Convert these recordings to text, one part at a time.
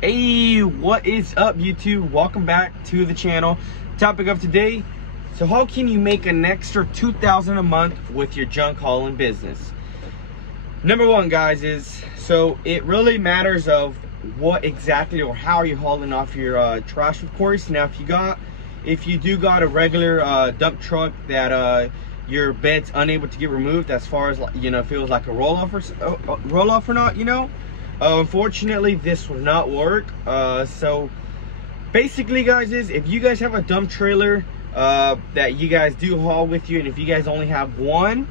Hey, what is up, YouTube? Welcome back to the channel. Topic of today: so how can you make an extra $2,000 a month with your junk hauling business? Number one, guys, is so it really matters of what exactly or how you're hauling off your trash, of course. Now, if you do got a regular dump truck that your bed's unable to get removed, as far as, you know, if it was like a roll-off or not, you know, unfortunately this will not work. So basically, guys, is if you guys have a dump trailer that you guys do haul with you, and if you guys only have one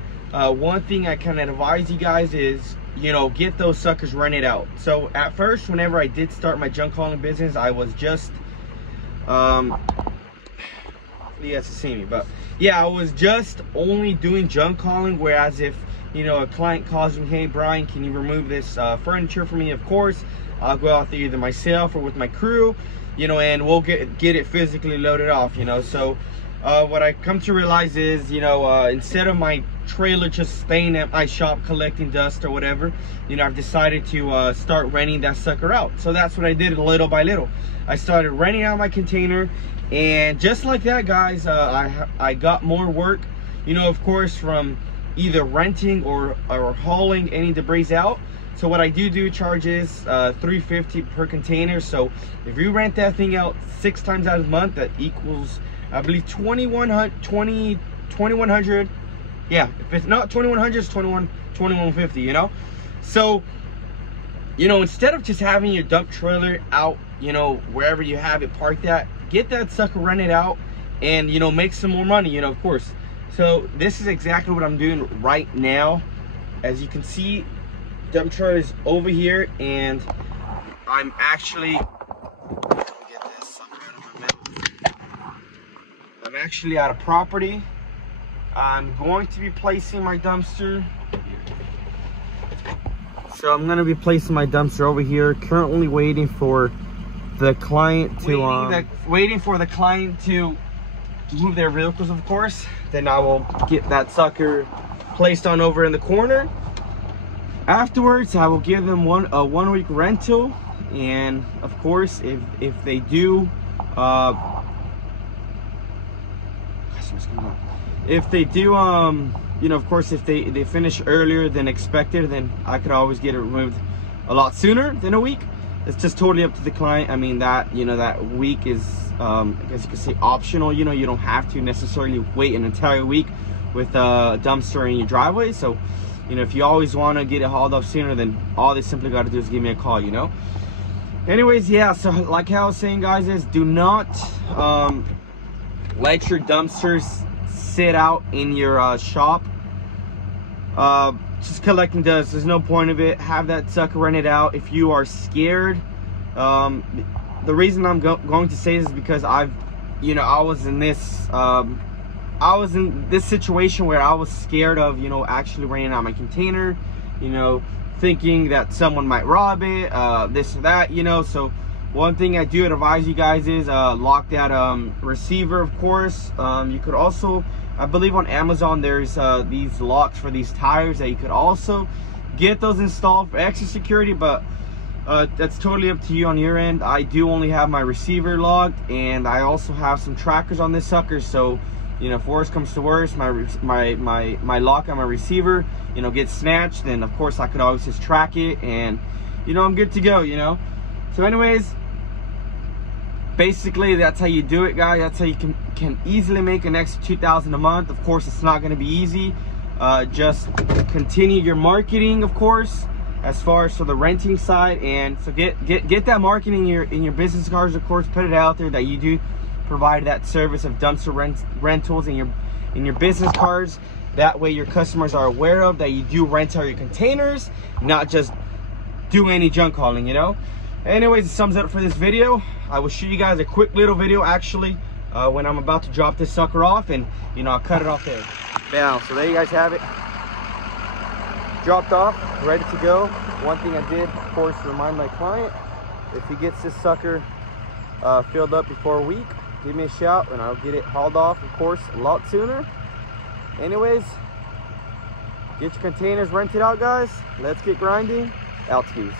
thing I can advise you guys is, you know, get those suckers rented out. So at first, whenever I did start my junk hauling business, I was just you guys can see me, but yeah, I was just only doing junk hauling. Whereas if, you know, a client calls me, hey Brian, can you remove this furniture for me? Of course, I'll go out there either myself or with my crew, you know, and we'll get it physically loaded off, you know. So what I come to realize is, you know, instead of my trailer just staying at my shop collecting dust or whatever, you know, I've decided to start renting that sucker out. So that's what I did little by little. I started renting out my container, and just like that, guys, I got more work, you know, of course, from either renting or hauling any debris out. So what I do charge is $350 per container. So if you rent that thing out 6 times out of the month, that equals, I believe, $2,100. Yeah, if it's not $2,100, it's $2,150, you know. So, you know, instead of just having your dump trailer out, you know, wherever you have it parked at, get that sucker rented out and, you know, make some more money, you know, of course. So this is exactly what I'm doing right now. As you can see, dump trailer is over here, and I'm actually, get this sucker out of my middle. I'm actually at a property. I'm going to be placing my dumpster. So I'm going to be placing my dumpster over here, currently waiting for the client to waiting for the client to move their vehicles, of course. Then I will get that sucker placed on over in the corner. Afterwards, I will give them a 1 week rental, and of course, if they do if they do you know, of course, if they finish earlier than expected, then I could always get it removed a lot sooner than a week. It's just totally up to the client. I mean, that, you know, that week is I guess you could say optional. You know, you don't have to necessarily wait an entire week with a dumpster in your driveway. So, you know, if you always want to get it hauled off sooner, then all they simply got to do is give me a call, you know. Anyways, yeah, so like how I was saying, guys, is do not let your dumpsters sit out in your shop just collecting dust. There's no point of it. Have that sucker rented out. If you are scared, the reason I'm going to say this is because I was in this situation where I was scared of, you know, actually renting out my container, you know, thinking that someone might rob it, this or that, you know. So one thing I do advise you guys is lock that receiver, of course. You could also, I believe on Amazon, there's these locks for these tires that you could also get those installed for extra security, but that's totally up to you on your end. I do only have my receiver locked, and I also have some trackers on this sucker. So, you know, if worst comes to worst, my lock on my receiver, you know, gets snatched, then of course I could always just track it, and, you know, I'm good to go, you know. So anyways, basically that's how you do it, guys. That's how you can easily make an extra $2,000 a month. Of course, it's not going to be easy. Just continue your marketing, of course, as far as for the renting side, and so get that marketing in your business cards, of course. Put it out there that you do provide that service of dumpster rentals in your business cards. That way your customers are aware of that you do rent out your containers, not just do any junk hauling, you know. Anyways, it sums it up for this video. I will show you guys a quick little video, actually, when I'm about to drop this sucker off, and, you know, I'll cut it off there. Bam. So there you guys have it, dropped off, ready to go. One thing I did, of course, remind my client, if he gets this sucker filled up before a week, give me a shout and I'll get it hauled off, of course, a lot sooner. Anyways, get your containers rented out, guys. Let's get grinding. Out, skis.